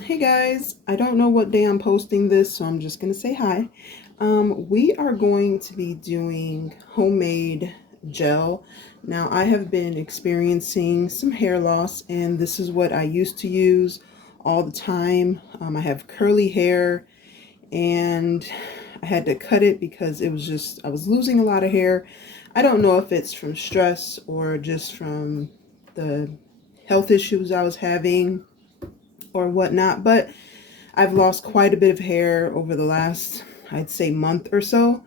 Hey guys, I don't know what day I'm posting this, so I'm just gonna say hi. We are going to be doing homemade gel. Now, I have been experiencing some hair loss, and this is what I used to use all the time. I have curly hair, and I had to cut it because I was losing a lot of hair. I don't know if it's from stress or just from the health issues I was having or whatnot, but I've lost quite a bit of hair over the last, I'd say, month or so.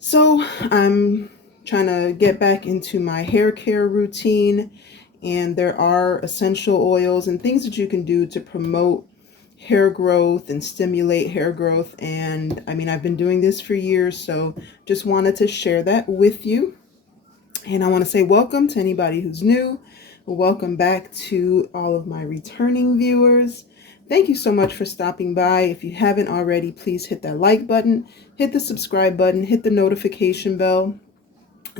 So I'm trying to get back into my hair care routine, and there are essential oils and things that you can do to promote hair growth and stimulate hair growth. And I mean, I've been doing this for years, so just wanted to share that with you. And I want to say welcome to anybody who's new. Welcome back to all of my returning viewers. Thank you so much for stopping by. If you haven't already, please hit that like button, hit the subscribe button, hit the notification bell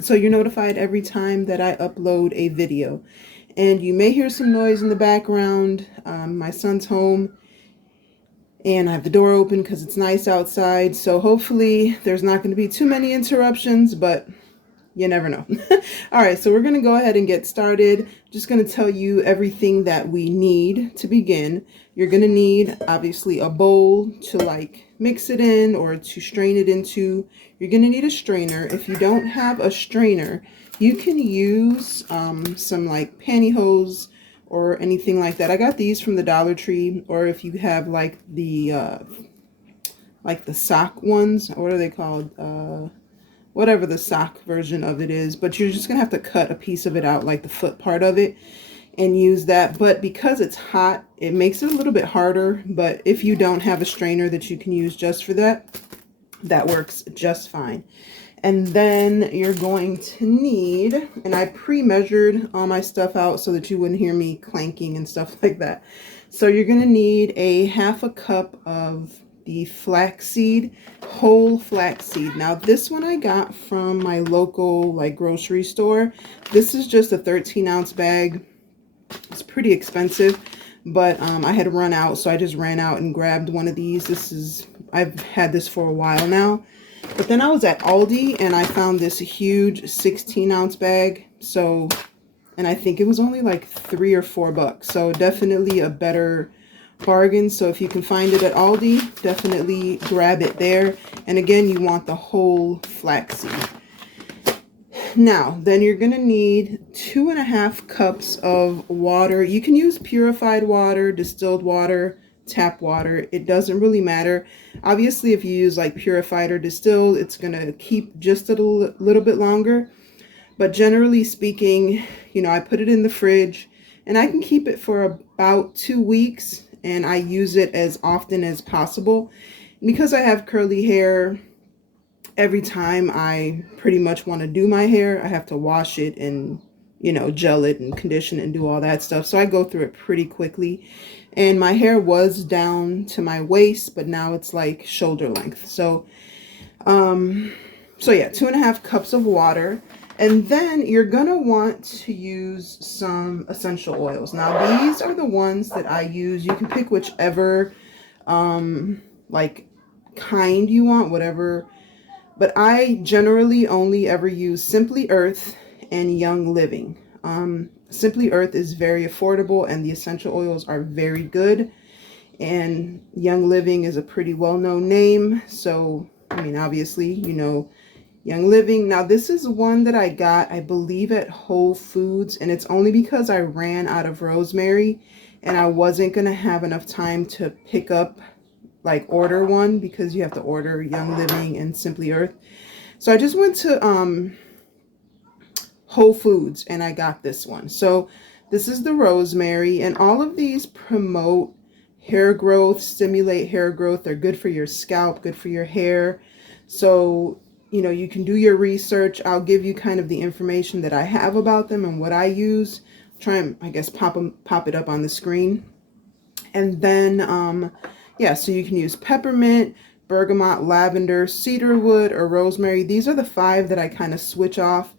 so you're notified every time that I upload a video. And you may hear some noise in the background. My son's home and I have the door open because it's nice outside. So hopefully there's not going to be too many interruptions, but you never know. All right, so we're going to go ahead and get started. Just going to tell you everything that we need to begin. You're going to need, obviously, a bowl to like mix it in or to strain it into. You're going to need a strainer. If you don't have a strainer, you can use some like pantyhose or anything like that. I got these from the Dollar Tree, or if you have like the sock ones, what are they called? Whatever the sock version of it is, but you're just gonna have to cut a piece of it out, like the foot part of it, and use that. But because it's hot, it makes it a little bit harder. But if you don't have a strainer that you can use just for that, that works just fine. And then you're going to need, and I pre-measured all my stuff out so that you wouldn't hear me clanking and stuff like that. So you're gonna need a half a cup of the flaxseed, whole flaxseed. Now this one I got from my local like grocery store. This is just a 13-ounce bag. It's pretty expensive, but I had run out, so I just ran out and grabbed one of these. I've had this for a while now. But then I was at Aldi and I found this huge 16-ounce bag. So, and I think it was only like $3 or $4. So definitely a better bargain. So if you can find it at Aldi, definitely grab it there. And again, you want the whole flaxseed. Now, then you're going to need 2.5 cups of water. You can use purified water, distilled water, tap water. It doesn't really matter. Obviously, if you use like purified or distilled, it's going to keep just a little bit longer. But generally speaking, you know, I put it in the fridge and I can keep it for about 2 weeks, and I use it as often as possible. Because I have curly hair, every time I pretty much want to do my hair, I have to wash it and, you know, gel it and condition it and do all that stuff. So I go through it pretty quickly. And my hair was down to my waist, but now it's like shoulder length. So, so yeah, 2.5 cups of water. And then you're gonna want to use some essential oils. Now these are the ones that I use. You can pick whichever like kind you want, whatever. But I generally only ever use Simply Earth and Young Living. Simply Earth is very affordable and the essential oils are very good. And Young Living is a pretty well-known name. So, I mean, obviously, you know, Young Living. Now, this is one that I got, I believe, at Whole Foods. And it's only because I ran out of rosemary and I wasn't going to have enough time to pick up, like order one, because you have to order Young Living and Simply Earth. So I just went to Whole Foods and I got this one. So this is the rosemary, and all of these promote hair growth, stimulate hair growth. They're good for your scalp, good for your hair. So, you know, you can do your research. I'll give you kind of the information that I have about them and what I use. Try and, I guess, pop it up on the screen. And then, yeah, so you can use peppermint, bergamot, lavender, cedarwood, or rosemary. These are the 5 that I kind of switch off.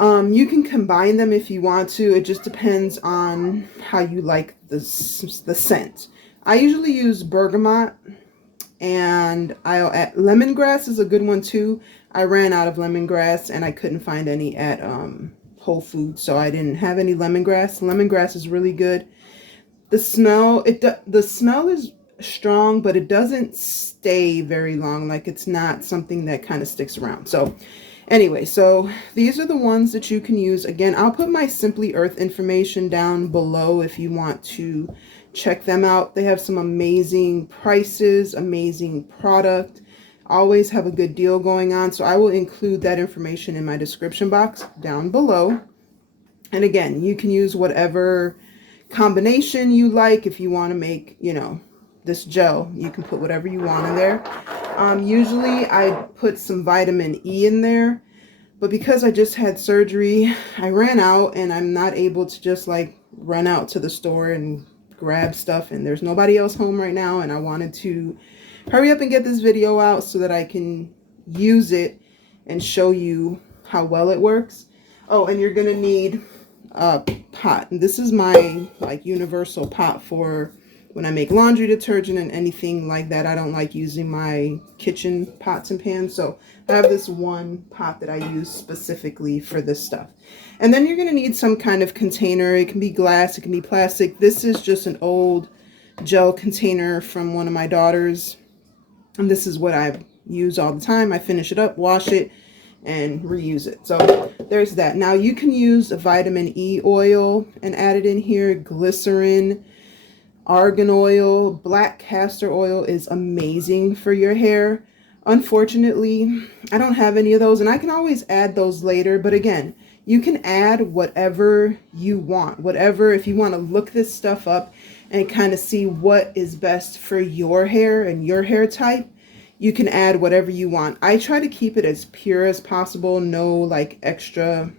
You can combine them if you want to. It just depends on how you like the scent. I usually use bergamot, and I'll add lemongrass is a good one too. I ran out of lemongrass and I couldn't find any at Whole Foods, so I didn't have any lemongrass. Lemongrass is really good. The smell, the smell is strong, but it doesn't stay very long. Like, it's not something that kind of sticks around. So anyway, so these are the ones that you can use. Again, I'll put my Simply Earth information down below if you want to check them out. They have some amazing prices, amazing product, always have a good deal going on. So I will include that information in my description box down below. And again, you can use whatever combination you like. If you want to make, you know, this gel, you can put whatever you want in there. Usually I put some vitamin E in there, but because I just had surgery, I ran out, and I'm not able to just like run out to the store and grab stuff, and there's nobody else home right now, and I wanted to hurry up and get this video out so that I can use it and show you how well it works. Oh, and you're gonna need a pot, and this is my like universal pot for when I make laundry detergent and anything like that. I don't like using my kitchen pots and pans, so I have this one pot that I use specifically for this stuff. And then you're going to need some kind of container. It can be glass, it can be plastic. This is just an old gel container from one of my daughters, and this is what I use all the time. I finish it up, wash it, and reuse it. So there's that. Now you can use a vitamin E oil and add it in here, glycerin, argan oil, black castor oil is amazing for your hair. Unfortunately, I don't have any of those, and I can always add those later. But again, you can add whatever you want. Whatever, if you want to look this stuff up and kind of see what is best for your hair and your hair type, you can add whatever you want. I try to keep it as pure as possible. No like extra,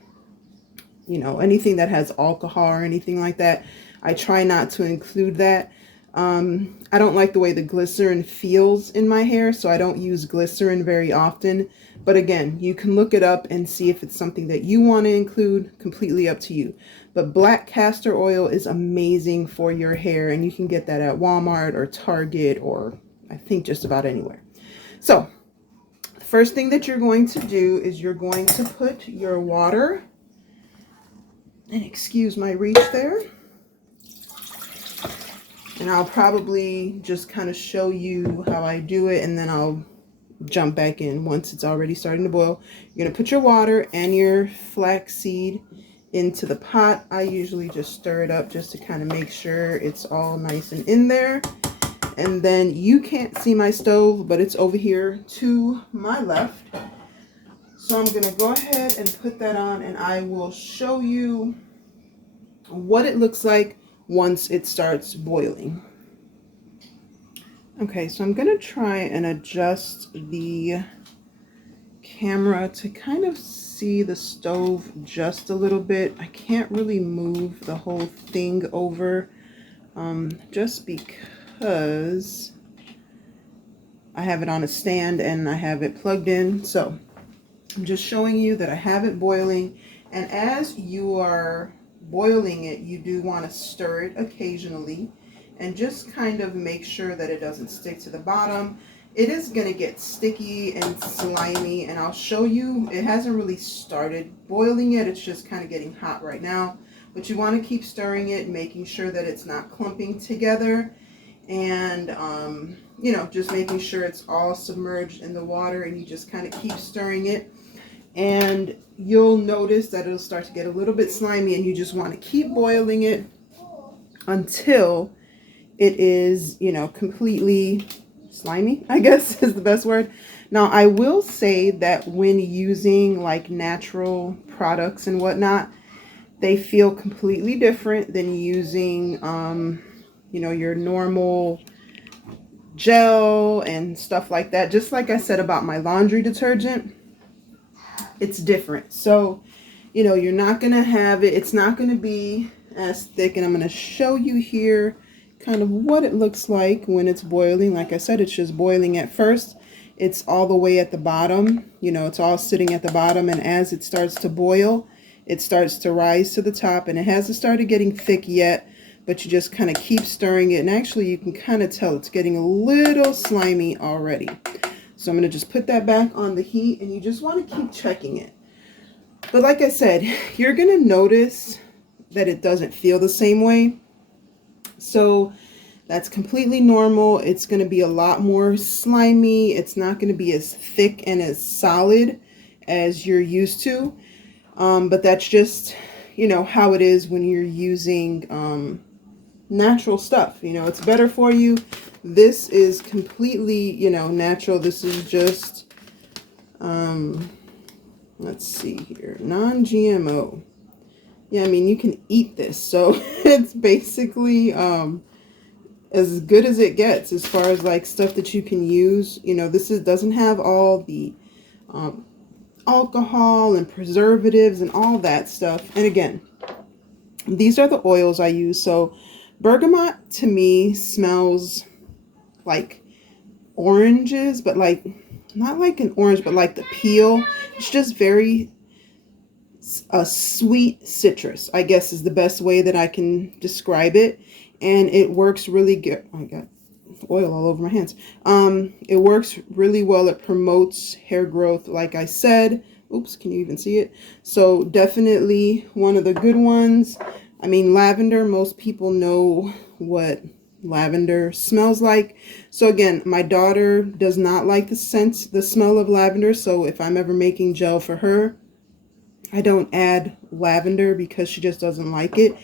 you know, anything that has alcohol or anything like that. I try not to include that. I don't like the way the glycerin feels in my hair, so I don't use glycerin very often. But again, you can look it up and see if it's something that you want to include. Completely up to you. But black castor oil is amazing for your hair, and you can get that at Walmart or Target, or I think just about anywhere. So the first thing that you're going to do is you're going to put your water, and excuse my reach there, and I'll probably just kind of show you how I do it, and then I'll jump back in once it's already starting to boil. You're going to put your water and your flaxseed into the pot. I usually just stir it up just to kind of make sure it's all nice and in there. And then you can't see my stove, but it's over here to my left. So I'm going to go ahead and put that on, and I will show you what it looks like once it starts boiling. Okay, so I'm going to try and adjust the camera to kind of see the stove just a little bit. I can't really move the whole thing over just because I have it on a stand and I have it plugged in. So I'm just showing you that I have it boiling, and as you are boiling it, you do want to stir it occasionally and just kind of make sure that it doesn't stick to the bottom. It is going to get sticky and slimy, and I'll show you. It hasn't really started boiling yet. It's just kind of getting hot right now, but you want to keep stirring it, making sure that it's not clumping together, and you know, just making sure it's all submerged in the water, and you just kind of keep stirring it. And you'll notice that it'll start to get a little bit slimy, and you just want to keep boiling it until it is, you know, completely slimy, I guess is the best word. Now, I will say that when using like natural products and whatnot, they feel completely different than using, you know, your normal gel and stuff like that. Just like I said about my laundry detergent, it's different. So, you know, you're not going to have it. It's not going to be as thick. And I'm going to show you here kind of what it looks like when it's boiling. Like I said, it's just boiling at first. It's all the way at the bottom. You know, it's all sitting at the bottom. And as it starts to boil, it starts to rise to the top, and it hasn't started getting thick yet, but you just kind of keep stirring it, and actually you can kind of tell it's getting a little slimy already. So I'm going to just put that back on the heat, and you just want to keep checking it. But like I said, you're going to notice that it doesn't feel the same way. So that's completely normal. It's going to be a lot more slimy. It's not going to be as thick and as solid as you're used to. But that's just, you know, how it is when you're using natural stuff. You know, it's better for you. This is completely, you know, natural. This is just, let's see here, non-GMO. Yeah, I mean, you can eat this. So it's basically as good as it gets as far as like stuff that you can use. You know, this doesn't have all the alcohol and preservatives and all that stuff. And again, these are the oils I use. So bergamot to me smells like oranges, but like not like an orange, but like the peel. It's just very a sweet citrus, I guess, is the best way that I can describe it. And it works really good. Oh, I got oil all over my hands. It works really well. It promotes hair growth, like I said. Oops, can you even see it? So definitely one of the good ones. I mean, lavender, most people know what lavender smells like. So again, my daughter does not like the smell of lavender. So if I'm ever making gel for her, I don't add lavender because she just doesn't like it.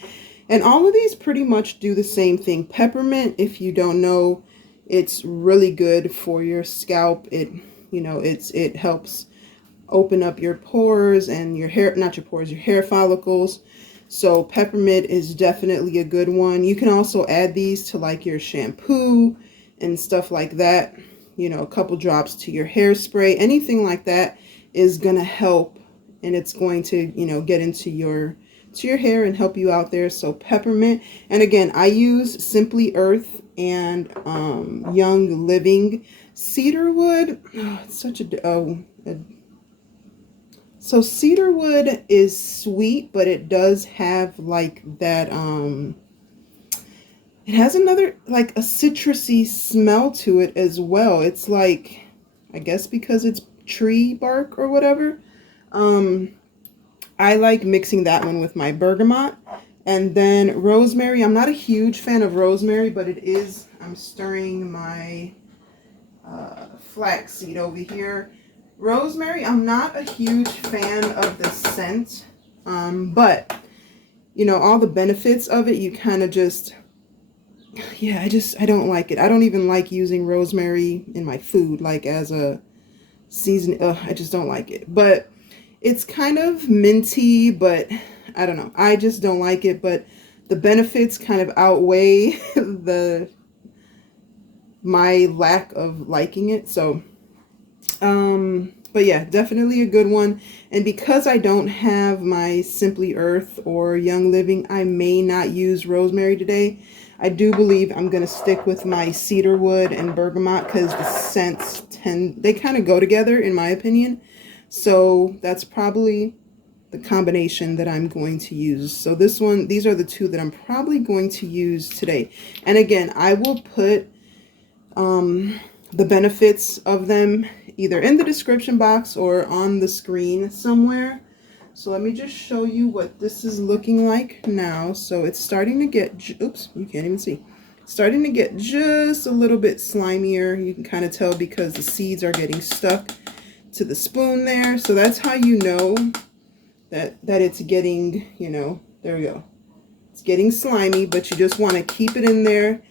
And all of these pretty much do the same thing. Peppermint, if you don't know, it's really good for your scalp. It, you know, it helps open up your pores and your hair, not your pores, your hair follicles. So peppermint is definitely a good one. You can also add these to like your shampoo and stuff like that. You know, a couple drops to your hairspray, anything like that is going to help, and it's going to, you know, get into your hair and help you out there. So peppermint. And again, I use Simply Earth and Young Living. Cedarwood, oh, it's such so cedarwood is sweet, but it does have like that it has another like a citrusy smell to it as well. It's like, I guess because it's tree bark or whatever. I like mixing that one with my bergamot. And then rosemary. I'm not a huge fan of rosemary, but it is, I'm stirring my flaxseed over here. Rosemary, I'm not a huge fan of the scent, but you know, all the benefits of it, you kind of just, yeah, I don't like it. I don't even like using rosemary in my food, like as a season. I just don't like it. But it's kind of minty, but I don't know. I just don't like it, but the benefits kind of outweigh my lack of liking it. So, but yeah, definitely a good one. And because I don't have my Simply Earth or Young Living, I may not use rosemary today. I do believe I'm going to stick with my cedarwood and bergamot because the scents they kind of go together in my opinion. So that's probably the combination that I'm going to use. So these are the two that I'm probably going to use today. And again, I will put the benefits of them either in the description box or on the screen somewhere. So let me just show you what this is looking like now. So it's starting to get, oops, you can't even see. It's starting to get just a little bit slimier. You can kind of tell because the seeds are getting stuck to the spoon there. So that's how you know that it's getting, you know, there we go. It's getting slimy, but you just want to keep it in there.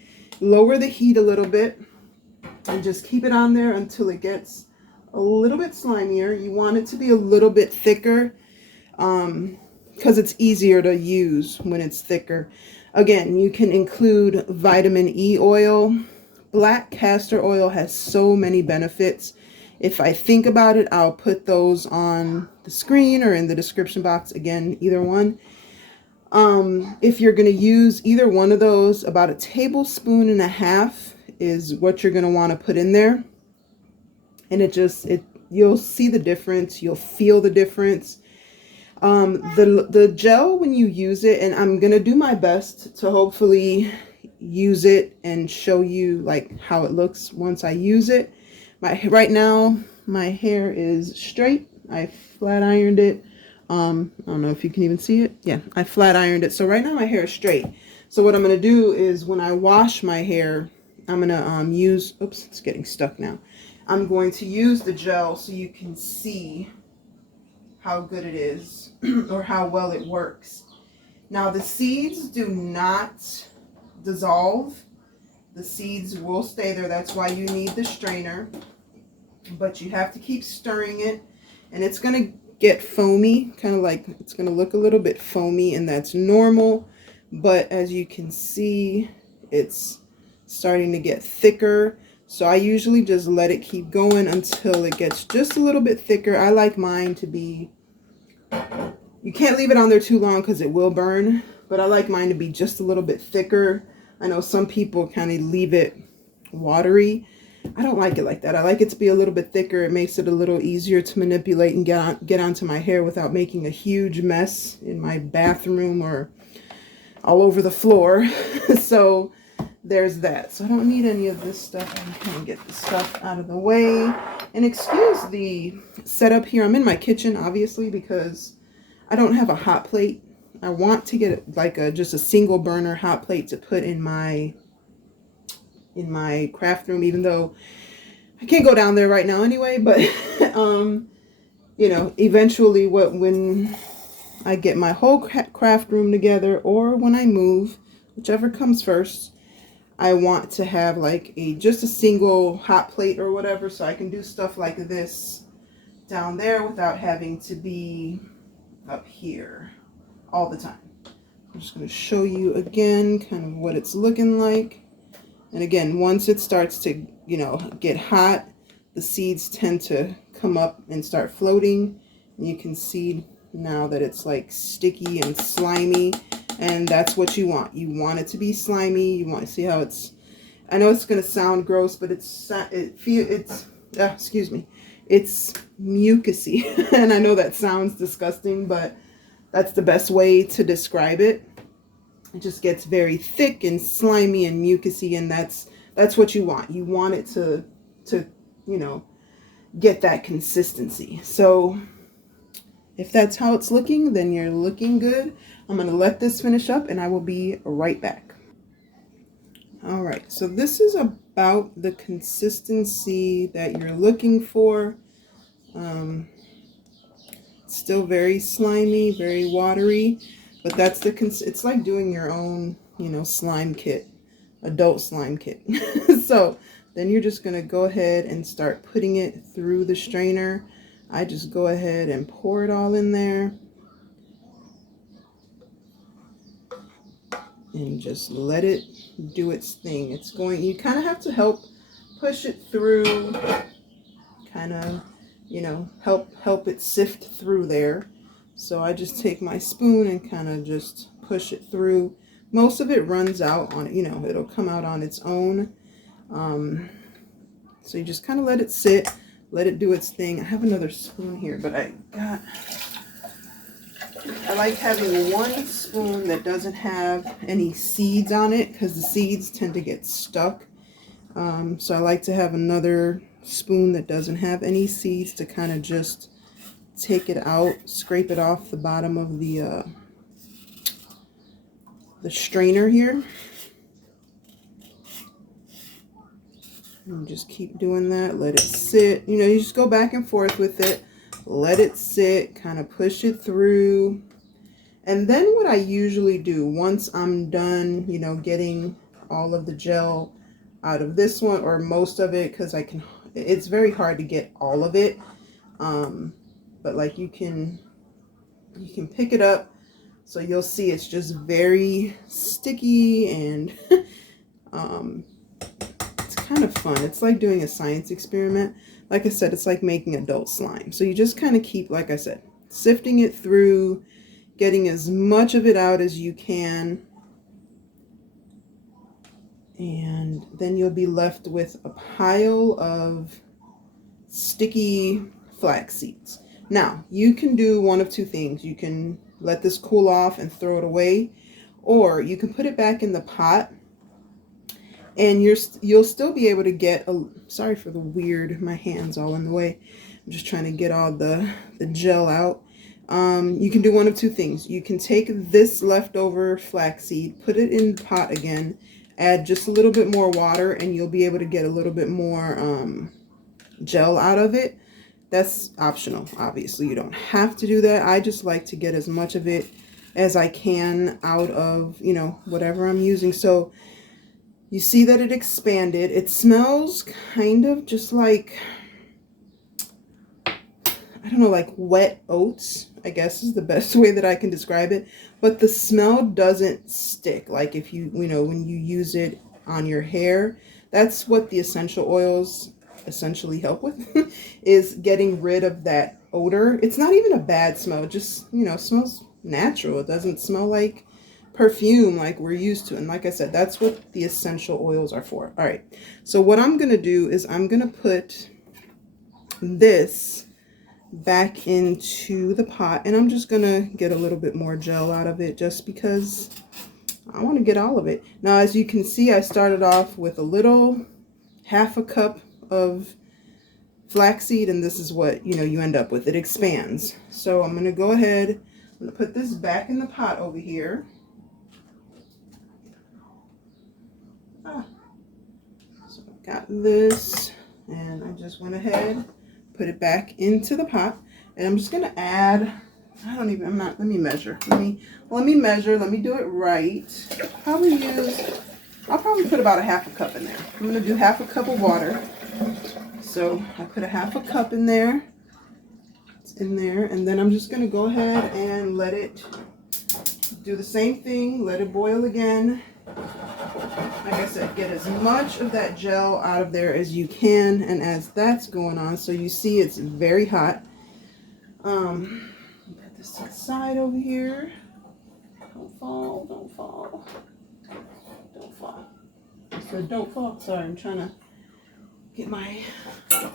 Lower the heat a little bit and just keep it on there until it gets a little bit slimier. You want it to be a little bit thicker because it's easier to use when it's thicker. Again, you can include vitamin E oil. Black castor oil has so many benefits. If I think about it, I'll put those on the screen or in the description box. Again, either one. If you're going to use either one of those, about 1.5 tablespoons is what you're going to want to put in there. And you'll see the difference. You'll feel the difference. The gel, when you use it, and I'm gonna do my best to hopefully use it and show you like how it looks once I use it. Right now my hair is straight. I flat ironed it. I don't know if you can even see it. Yeah, I flat ironed it. So right now my hair is straight. So what I'm gonna do is when I wash my hair, I'm gonna use, oops, it's getting stuck now. I'm going to use the gel so you can see how good it is or how well it works. Now the seeds do not dissolve. The seeds will stay there. That's why you need the strainer. But you have to keep stirring it, and it's going to get foamy, kind of like it's going to look a little bit foamy, and that's normal. But as you can see, it's starting to get thicker. So I usually just let it keep going until it gets just a little bit thicker. I like mine to be, you can't leave it on there too long because it will burn, but I like mine to be just a little bit thicker. I know some people kind of leave it watery. I don't like it like that. I like it to be a little bit thicker. It makes it a little easier to manipulate and get onto my hair without making a huge mess in my bathroom or all over the floor. So there's that. So I don't need any of this stuff. I'm going to get the stuff out of the way. And excuse the setup here. I'm in my kitchen, obviously, because I don't have a hot plate. I want to get like just a single burner hot plate to put in my craft room, even though I can't go down there right now anyway. But you know, eventually when I get my whole craft room together, or when I move, whichever comes first, I want to have like just a single hot plate or whatever, so I can do stuff like this down there without having to be up here all the time. I'm just going to show you again kind of what it's looking like. And again, once it starts to, you know, get hot, the seeds tend to come up and start floating. And you can see now that it's like sticky and slimy, and that's what you want. You want it to be slimy. You want to see how it's, I know it's going to sound gross, but it's excuse me, it's mucusy. And I know that sounds disgusting, but that's the best way to describe it. It just gets very thick and slimy and mucusy, and that's what you want. You want it to you know, get that consistency. So if that's how it's looking, then you're looking good. I'm going to let this finish up, and I will be right back. All right, so this is about the consistency that you're looking for. Still very slimy, very watery, but that's it's like doing your own, you know, slime kit, adult slime kit. So then you're just going to go ahead and start putting it through the strainer. I just go ahead and pour it all in there and just let it do its thing. It's going, you kind of have to help push it through, kind of, you know, help it sift through there. So I just take my spoon and kind of just push it through. Most of it runs out on it, you know, it'll come out on its own. So you just kind of let it sit, let it do its thing. I have another spoon here, but I like having one spoon that doesn't have any seeds on it, because the seeds tend to get stuck. So I like to have another spoon that doesn't have any seeds to kind of just take it out, scrape it off the bottom of the strainer here. And just keep doing that. Let it sit. You know, you just go back and forth with it. Let it sit, kind of push it through. And then what I usually do once I'm done, you know, getting all of the gel out of this one, or most of it, because it's very hard to get all of it. But like you can pick it up, so you'll see it's just very sticky, and it's kind of fun. It's like doing a science experiment. Like I said, it's like making adult slime. So you just kind of keep, like I said, sifting it through, getting as much of it out as you can. And then you'll be left with a pile of sticky flax seeds. Now, you can do one of two things. You can let this cool off and throw it away, or you can put it back in the pot, and you'll still be able to get a, sorry for the weird, my hand's all in the way. I'm just trying to get all the gel out. You can do one of two things. You can take this leftover flaxseed, put it in the pot again, add just a little bit more water, and you'll be able to get a little bit more gel out of it. That's optional. Obviously, you don't have to do that. I just like to get as much of it as I can out of, you know, whatever I'm using. So you see that it expanded. It smells kind of just like, I don't know, like wet oats, I guess is the best way that I can describe it. But the smell doesn't stick. Like if you know, when you use it on your hair, that's what the essential oils essentially help with, is getting rid of that odor. It's not even a bad smell. It just, you know, smells natural. It doesn't smell like perfume like we're used to. And like I said, that's what the essential oils are for. All right. So what I'm going to do is I'm going to put this back into the pot, and I'm just going to get a little bit more gel out of it just because I want to get all of it. Now, as you can see, I started off with a little, half a cup of flaxseed, and this is what, you know, you end up with. It expands. So I'm going to go ahead, I'm going to put this back in the pot over here. So I've got this, and I just went ahead, put it back into the pot, and I'm just going to add, let me measure. Let me measure, let me do it right. I'll probably put about a half a cup in there. I'm going to do half a cup of water. So I put a half a cup in there. It's in there. And then I'm just going to go ahead and let it do the same thing. Let it boil again. Like I said, get as much of that gel out of there as you can. And as that's going on, so you see it's very hot. Put this to the side over here. Don't fall, don't fall. Don't fall. I said don't fall. Sorry, I'm trying to get my, there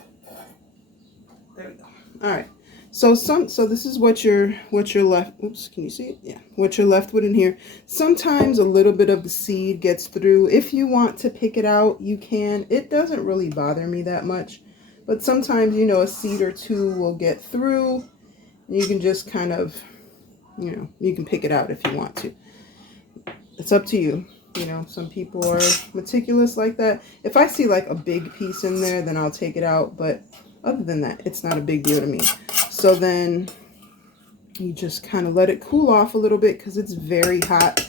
we go. All right. So this is what you're left, oops, can you see it? Yeah. What you're left with in here. Sometimes a little bit of the seed gets through. If you want to pick it out, you can. It doesn't really bother me that much. But sometimes, you know, a seed or two will get through. And you can just kind of, you know, you can pick it out if you want to. It's up to you. You know, some people are meticulous like that. If I see like a big piece in there, then I'll take it out. But other than that, it's not a big deal to me. So then you just kind of let it cool off a little bit because it's very hot.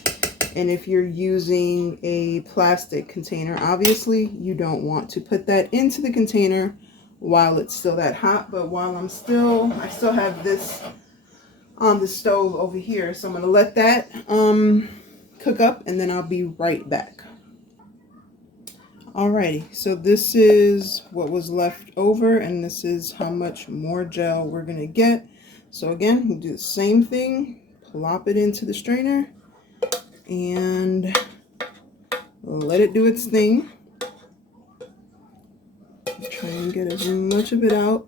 And if you're using a plastic container, obviously you don't want to put that into the container while it's still that hot. But while I still have this on the stove over here. So I'm going to let that cook up, and then I'll be right back. Alrighty, so this is what was left over, and this is how much more gel we're gonna get. So again, we'll do the same thing, plop it into the strainer, and let it do its thing. Try and get as much of it out.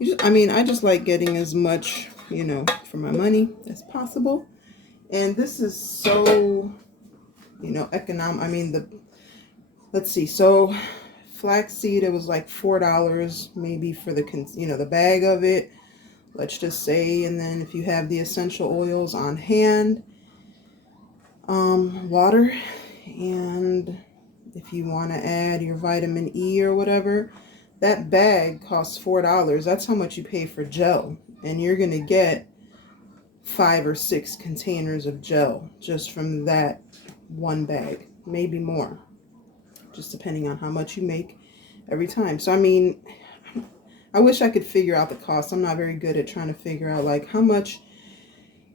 I just like getting as much, you know, for my money as possible. And this is so, you know, economic. Let's see, so flaxseed, it was like $4 maybe for the, you know, the bag of it, let's just say. And then if you have the essential oils on hand, water, and if you want to add your vitamin E or whatever, that bag costs $4. That's how much you pay for gel, and you're gonna get 5 or 6 containers of gel just from that one bag, maybe more, just depending on how much you make every time. So I mean, I wish I could figure out the cost. I'm not very good at trying to figure out like how much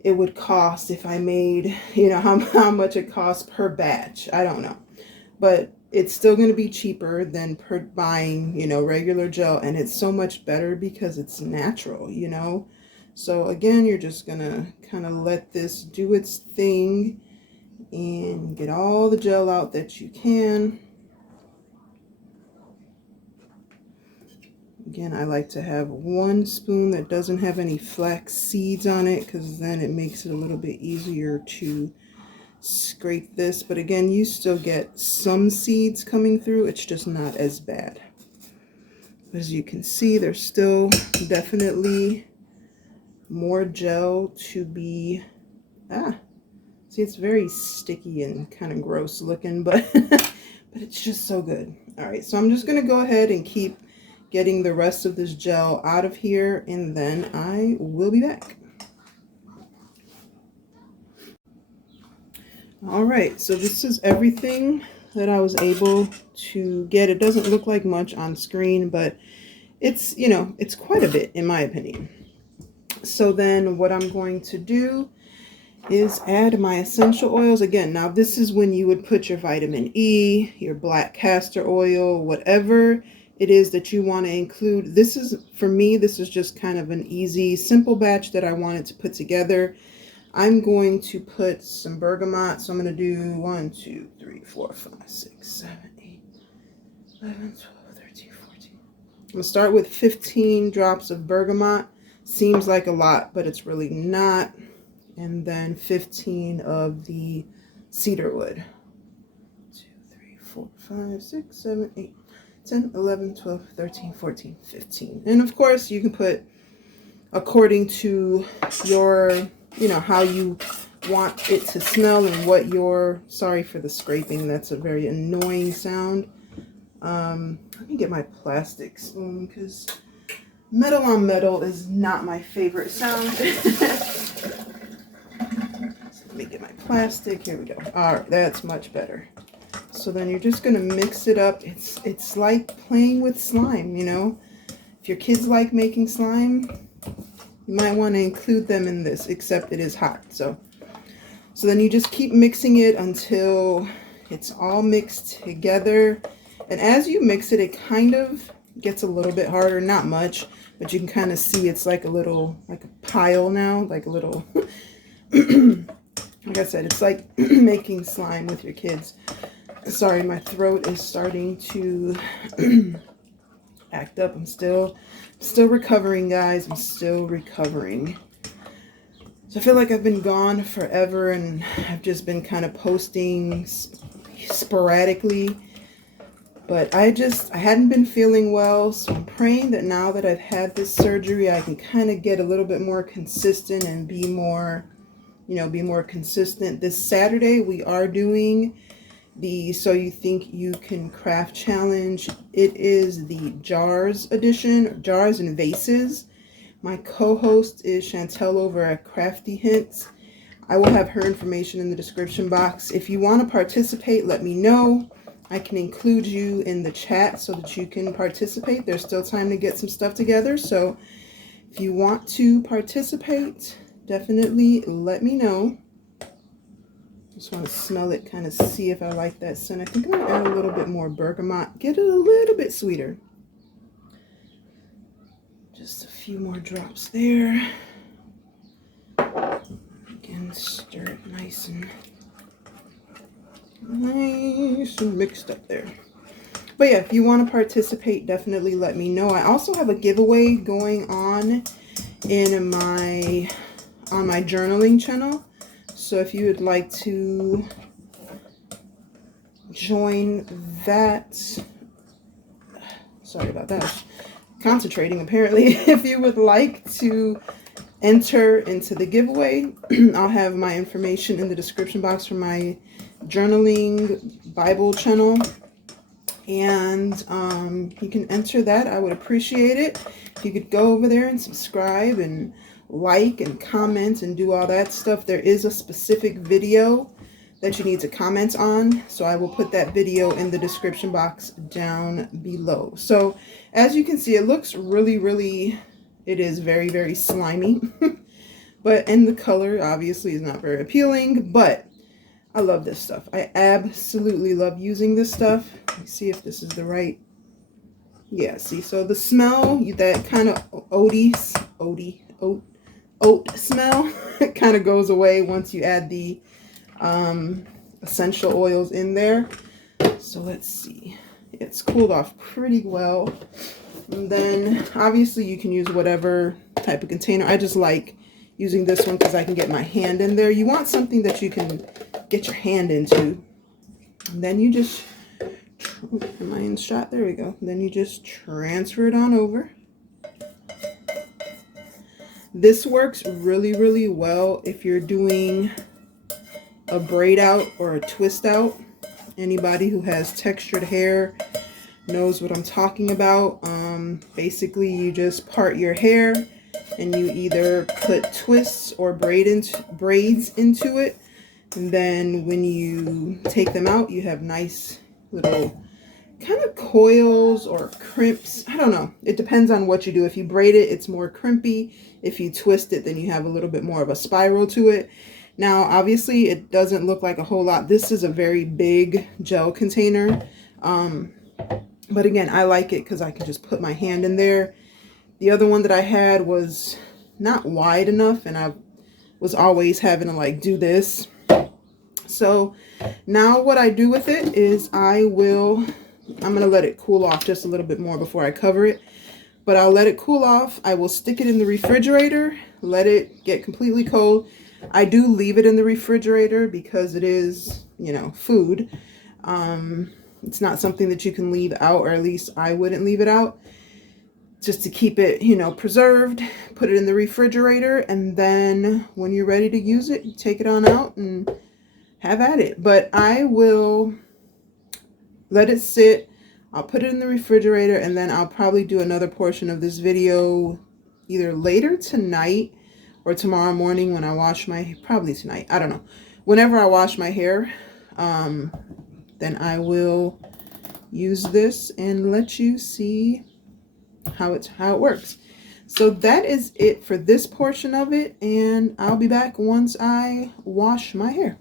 it would cost if I made, you know, how much it costs per batch. I don't know, but it's still going to be cheaper than buying, you know, regular gel, and it's so much better because it's natural, you know. So again, you're just gonna kind of let this do its thing and get all the gel out that you can. Again, I like to have 1 spoon that doesn't have any flax seeds on it, because then it makes it a little bit easier to scrape this. But again, you still get some seeds coming through, it's just not as bad. As you can see, there's still definitely more gel to be, see, it's very sticky and kind of gross looking, but but it's just so good. All right, so I'm just gonna go ahead and keep getting the rest of this gel out of here, and then I will be back. All right, so this is everything that I was able to get. It doesn't look like much on screen, but it's, you know, it's quite a bit in my opinion. So then what I'm going to do is add my essential oils. Again, now this is when you would put your vitamin E, your black castor oil, whatever it is that you want to include. This is, for me, this is just kind of an easy, simple batch that I wanted to put together. I'm going to put some bergamot. So I'm going to do 1, 2, 3, 4, 5, 6, 7, 8, 11, 12, 13, 14. I'm going to start with 15 drops of bergamot. Seems like a lot, but it's really not. And then 15 of the cedarwood. 2, 3, 4, 5, 6, 7, 8, 10, 11, 12, 13, 14, 15. And of course, you can put according to your, you know, how you want it to smell and what your, sorry for the scraping, that's a very annoying sound. Let me get my plastic spoon, because metal on metal is not my favorite sound. So let me get my plastic. Here we go. All right, that's much better. So then you're just gonna mix it up. It's like playing with slime, you know. If your kids like making slime, you might want to include them in this, except it is hot. So then you just keep mixing it until it's all mixed together. And as you mix it, it kind of gets a little bit harder, not much, but you can kind of see it's like a little, like a pile now, like a little, like I said, it's like making slime with your kids. Sorry, my throat is starting to act up. I'm still recovering, guys. I'm still recovering. So I feel like I've been gone forever, and I've just been kind of posting sporadically. But I hadn't been feeling well, so I'm praying that now that I've had this surgery, I can kind of get a little bit more consistent and be more, you know, be more consistent. This Saturday, we are doing the So You Think You Can Craft Challenge. It is the jars edition, jars and vases. My co-host is Chantel over at Crafty Hints. I will have her information in the description box. If you want to participate, let me know. I can include you in the chat so that you can participate. There's still time to get some stuff together. So if you want to participate, definitely let me know. Just want to smell it, kind of see if I like that scent. I think I'm going to add a little bit more bergamot, get it a little bit sweeter. Just a few more drops there. Again, stir it nice and mixed up there. But yeah, if you want to participate, definitely let me know. I also have a giveaway going on in on my journaling channel. So if you would like to join that, sorry about that, concentrating apparently. If you would like to enter into the giveaway, I'll have my information in the description box for my journaling Bible channel, and you can enter that. I would appreciate it if you could go over there and subscribe and like and comment and do all that stuff. There is a specific video that you need to comment on, so I will put that video in the description box down below. So as you can see, it looks really, it is very slimy. And the color obviously is not very appealing, but I love this stuff. I absolutely love using this stuff. Let me see if this is the right, yeah, see, so the smell, that kind of oat smell, it kind of goes away once you add the essential oils in there. So let's see, it's cooled off pretty well. And then obviously you can use whatever type of container. I just like using this one because I can get my hand in there. You want something that you can get your hand into. And then you just, am I in shot? There we go. Then you just transfer it on over. This works really, really well if you're doing a braid out or a twist out. Anybody who has textured hair knows what I'm talking about. Basically, you just part your hair and you either put twists or braids into it. And then when you take them out, you have nice little kind of coils or crimps. I don't know. It depends on what you do. If you braid it, it's more crimpy. If you twist it, then you have a little bit more of a spiral to it. Now, obviously, it doesn't look like a whole lot. This is a very big gel container. But again, I like it because I can just put my hand in there. The other one that I had was not wide enough, and I was always having to like do this. So now what I do with it is I'm going to let it cool off just a little bit more before I cover it. But I'll let it cool off. I will stick it in the refrigerator, let it get completely cold. I do leave it in the refrigerator because it is, you know, food. It's not something that you can leave out, or at least I wouldn't leave it out. Just to keep it, you know, preserved, put it in the refrigerator, and then when you're ready to use it, you take it on out and have at it. But I will let it sit. I'll put it in the refrigerator, and then I'll probably do another portion of this video either later tonight or tomorrow morning when I wash my, probably tonight, I don't know. Whenever I wash my hair, then I will use this and let you see how it works. So that is it for this portion of it, and I'll be back once I wash my hair.